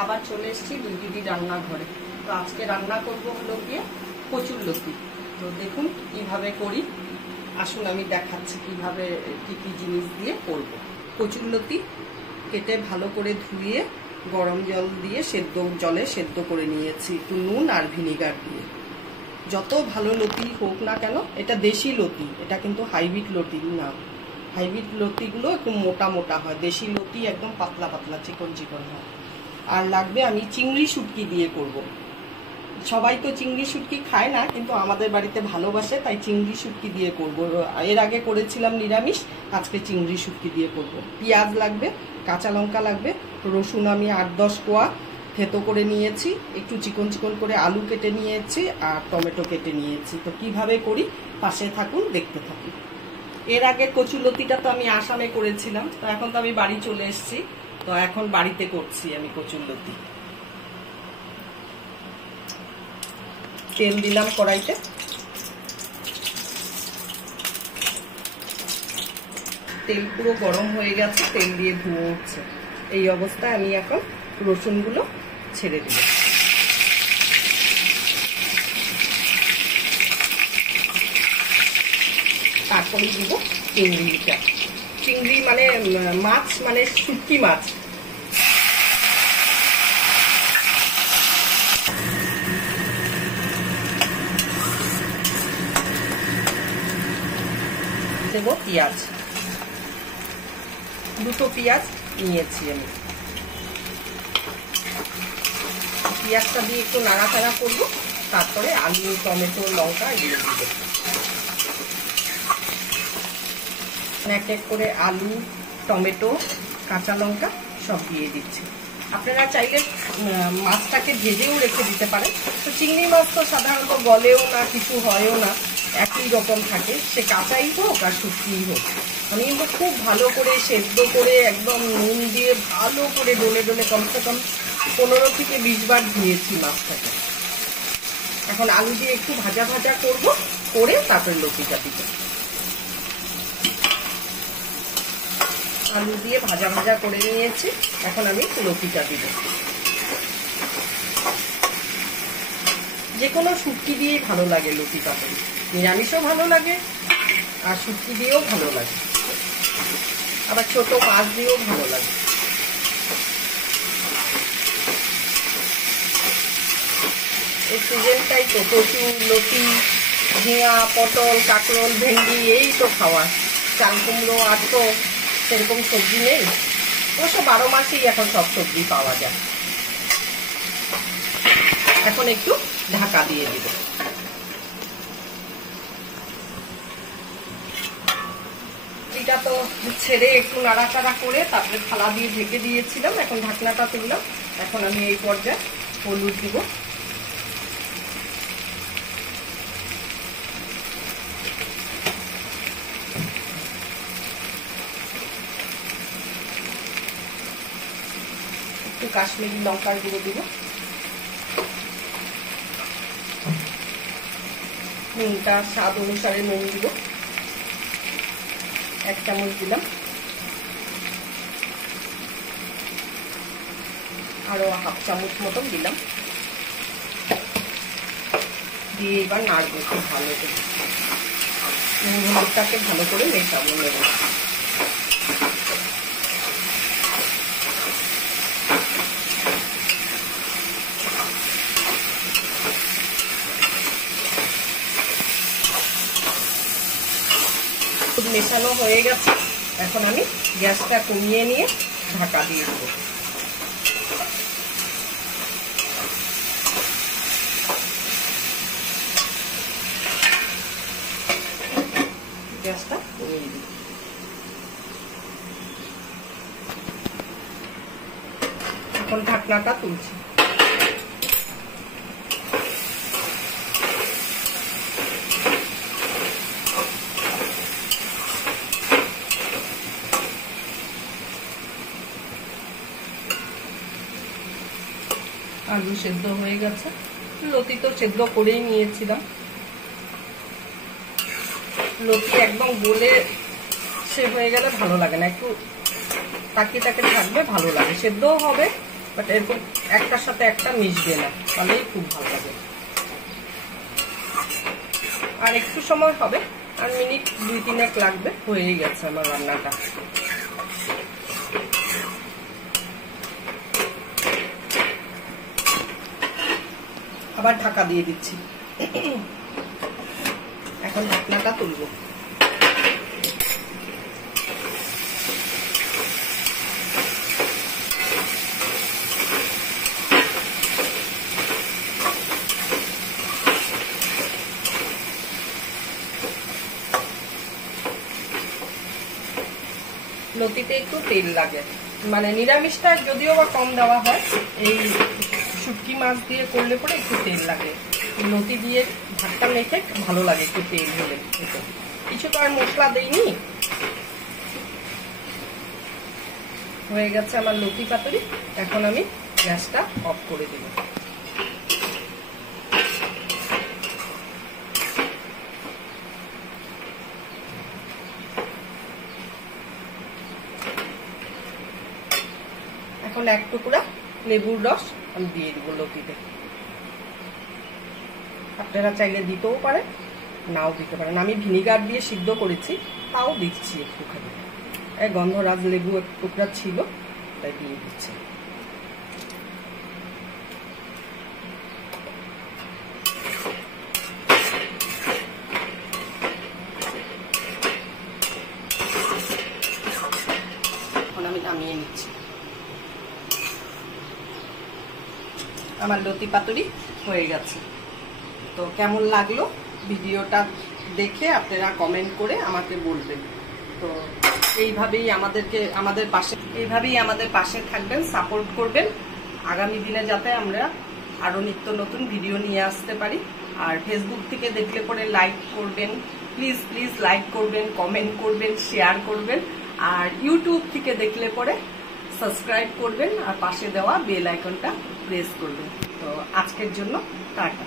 আবার চলে এসেছি দুই দিদি রান্নাঘরে। তো আজকে রান্না করব হলো গিয়ে কচুরলতি। তো দেখুন কিভাবে করি, আসুন আমি দেখাচ্ছি কিভাবে কি কি জিনিস দিয়ে করব। কচুরলতি কেটে ভালো করে ধুয়ে গরম জল দিয়ে জলে সেদ্ধ করে নিয়েছি, একটু নুন আর ভিনিগার দিয়ে। যত ভালো লতি হোক না কেন, এটা দেশি লতি, এটা কিন্তু হাইব্রিড লতি না। হাইব্রিড লতিগুলো একটু মোটা মোটা হয়, দেশি লতি একদম পাতলা পাতলা চিকন চিকন হয়। আর লাগবে, আমি চিংড়ি শুটকি দিয়ে করব। সবাই তো চিংড়ি শুটকি খায় না, কিন্তু আমাদের বাড়িতে ভালোবাসে, তাই চিংড়ি শুটকি দিয়ে করব। এর আগে করেছিলাম নিরামিষ, আজকে চিংড়ি শুটকি দিয়ে করব। পেঁয়াজ লাগবে, কাঁচা লঙ্কা লাগবে, রসুন আমি 8-10 কোয়া থেতো করে নিয়েছি, একটু চিকন চিকন করে আলু কেটে নিয়েছি আর টমেটো কেটে নিয়েছি। তো কিভাবে করি পাশে থাকুন, দেখতে থাকুন। এর আগে কচুরলতিটা তো আমি আসামে করেছিলাম, তো এখন তো আমি বাড়ি চলে এসেছি, তো এখন বাড়িতে করছি আমি কচুরলতি। তেল দিলাম কড়াইতে, তেল পুরো গরম হয়ে গেছে, তেল দিয়ে ধুয়ে উঠছে। এই অবস্থায় আমি এখন রসুনগুলো ছেড়ে দিব। তারপরে দিব চিংড়িটা। চিংড়ি মানে মাছ, মানে শুটকি মাছ। দেব পেঁয়াজ, 2টো পেঁয়াজ নিয়েছি আমি। পেঁয়াজটা দিয়ে একটু নাড়াচাড়া করবো, তারপরে আলু, টমেটো, লঙ্কা এগুলো দিব। এক এক করে আলু, টমেটো, কাঁচা লঙ্কা সব দিয়ে দিচ্ছি। আপনারা চাইলে মাছটাকে ভেজেও রেখে দিতে পারেন। তো চিংড়ি মাছ তো সাধারণত গলেও না, কিছু হয়ও না, একই রকম থাকে, সে কাঁচাই হোক আর শুটকিই হোক। আমি কিন্তু খুব ভালো করে সেদ্ধ করে একদম নুন দিয়ে ভালো করে ডলে ডলে কমসে কম 15 থেকে 20 বার ধুয়েছি মাছটাকে। এখন আলু দিয়ে একটু ভাজা ভাজা করব, করে তারপরে লতিটা দিব। আলু দিয়ে ভাজা ভাজা করে নিয়েছি, এখন আমি লতিটা দিব। যে কোনো শুটকি দিয়েই ভালো লাগে লতি পাতুরি, নিরামিষও ভালো লাগে আর শুটকি দিয়েও ভালো লাগে, আবার ছোট মাছ দিয়েও ভালো লাগে। এই সিজনটাই তো কচু, লতি, ঝিঙা, পটল, কাঁকরোল, ভেন্ডি, এই তো খাওয়া। চাল কুমড়ো আর তো সেরকম সবজি নেই, অবশ্য 12 মাসেই এখন সব সবজি পাওয়া যায়। এখন একটু ঢাকা দিয়ে দিব। এটা তো ছেড়ে একটু নাড়াচাড়া করে তারপরে থালা দিয়ে ঢেকে দিয়েছিলাম, এখন ঢাকনাটা তুললাম। এখন আমি এই পর্যায়ে হলুদ দিব, একটু কাশ্মীরি লঙ্কার গুঁড়ো দিব, নুনটা স্বাদ অনুসারে নুন দিব, 1 চামচ দিলাম, আরো 1/2 চামচ মতন দিলাম, দিয়ে এবার নাড়বো একটু ভালো করে। নুন হলুদটাকে ভালো করে মেশাবো নেব। মেশানো হয়ে গেছে, এখন আমি গ্যাসটা কমিয়ে নিয়ে ঢাকা দিয়ে দেবো। গ্যাসটা কমিয়ে দিই। এখন ঢাকনাটা তুলছি। আলু সেদ্ধ হয়ে গেছে, লতি তো সেদ্ধ করেই নিয়েছিলাম। লতি একদম গলে সে হয়ে গেলে ভালো লাগে না, একটু তাকিয়ে তাকিয়ে থাকবে ভালো লাগে, সেদ্ধও হবে বাট এরকম একটার সাথে একটা মিশবে না, তাহলেই খুব ভালো লাগে। আর একটু সময় হবে, আর মিনিট 2-3 লাগবে, হয়েই গেছে আমার রান্নাটা। আবার ঢাকা দিয়ে দিচ্ছি। এখন ঢাকনাটা তুলবো। লতিতে একটু তেল লাগে, মানে নিরামিষটা যদিও বা কম দেওয়া হয়, এই শুটকি মাছ দিয়ে করলে পরে একটু তেল লাগে। লতি দিয়ে ভাতটা মেখে ভালো লাগে একটু তেল হলে। কিছু তো আর মশলা দেইনি। হয়ে গেছে আমার লতি পাতুরি। এখন আমি গ্যাসটা অফ করে দেব। এখন 1 টুকরা লেবুর রস আমি দিয়ে দিব লতিতে। আপনারা চাইলে দিতেও পারেন, নাও দিতে পারেন। আমি ভিনিগার দিয়ে সিদ্ধ করেছি, তাও দিচ্ছি একটুখানি। গন্ধরাজ লেবু 1 টুকরা ছিল, তাই দিয়ে দিচ্ছি। এখন আমি নামিয়ে নিচ্ছি। আমার লতি পাতুরি হয়ে গেছে। তো কেমন লাগলো ভিডিওটা দেখে আপনারা কমেন্ট করে আমাকে বলবেন। তো এইভাবেই আমাদের পাশে থাকবেন, সাপোর্ট করবেন, আগামী দিনে যাতে আমরা আরো নিত্য নতুন ভিডিও নিয়ে আসতে পারি। আর ফেসবুক থেকে দেখলে পরে লাইক করবেন, প্লিজ প্লিজ লাইক করবেন, কমেন্ট করবেন, শেয়ার করবেন। আর ইউটিউব থেকে দেখলে পরে সাবস্ক্রাইব করবেন আর পাশে দেওয়া বেল আইকনটা প্রেস করবেন। তো আজকের জন্য টাটা।